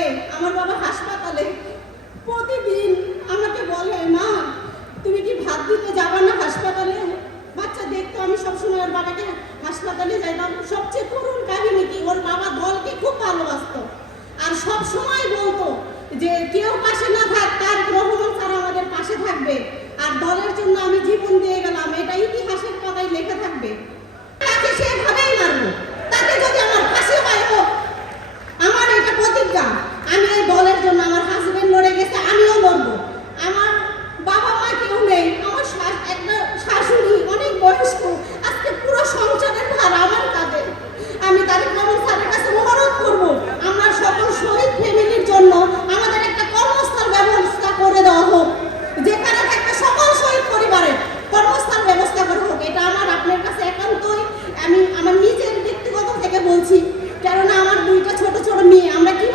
পরে আমার বাবা হাসপাতালে, প্রতিদিন আমাকে বলে, মা তুমি কি ভাত দিতে যাবা না হাসপাতালে? বাচ্চা দেখতো আমি সবসময় ওর বাবাকে হাসপাতালে যাইতাম। সবচেয়ে করুণ কাহিনী কি, ওর বাবা দলকে খুব ভালোবাসতো আর সব সময় বলতো যে কেউ পাশে না থাক, তার রহমান স্যার আমাদের পাশে থাকবে, আর দলের জন্য আমি জীবন দিয়ে গেলাম, এটা ইতিহাসের পাতায় লেখা থাকবে। তাকে সেভাবেই মারবো, তাকে যদি আমার ফাঁসি হয় হোক। আমার এটা প্রতিজ্ঞা, আমি এই দলের জন্য, আমার হাজবেন্ড লড়ে গেছে, আমিও লড়বো। আমার বাবা মা কেউ নেই, আমার একটা শাশুড়ি অনেক বয়স্ক, আজকে পুরো সংসারের ভার আমার কাঁধে। আমি তারেক রহমান স্যারের কাছে অনুরোধ করবো, আমার সকল শহীদ ফ্যামিলির জন্য আমাদের একটা কর্মস্থল ব্যবস্থা করে দেওয়া হোক, যেখানে থাকবে সকল শহীদ পরিবারের কর্মস্থল ব্যবস্থা করা হোক। এটা আমার আপনার কাছে একান্তই, আমি আমার নিজের ব্যক্তিগত থেকে বলছি, কেননা আমার দুইটা ছোট ছোট মেয়ে, আমরা কি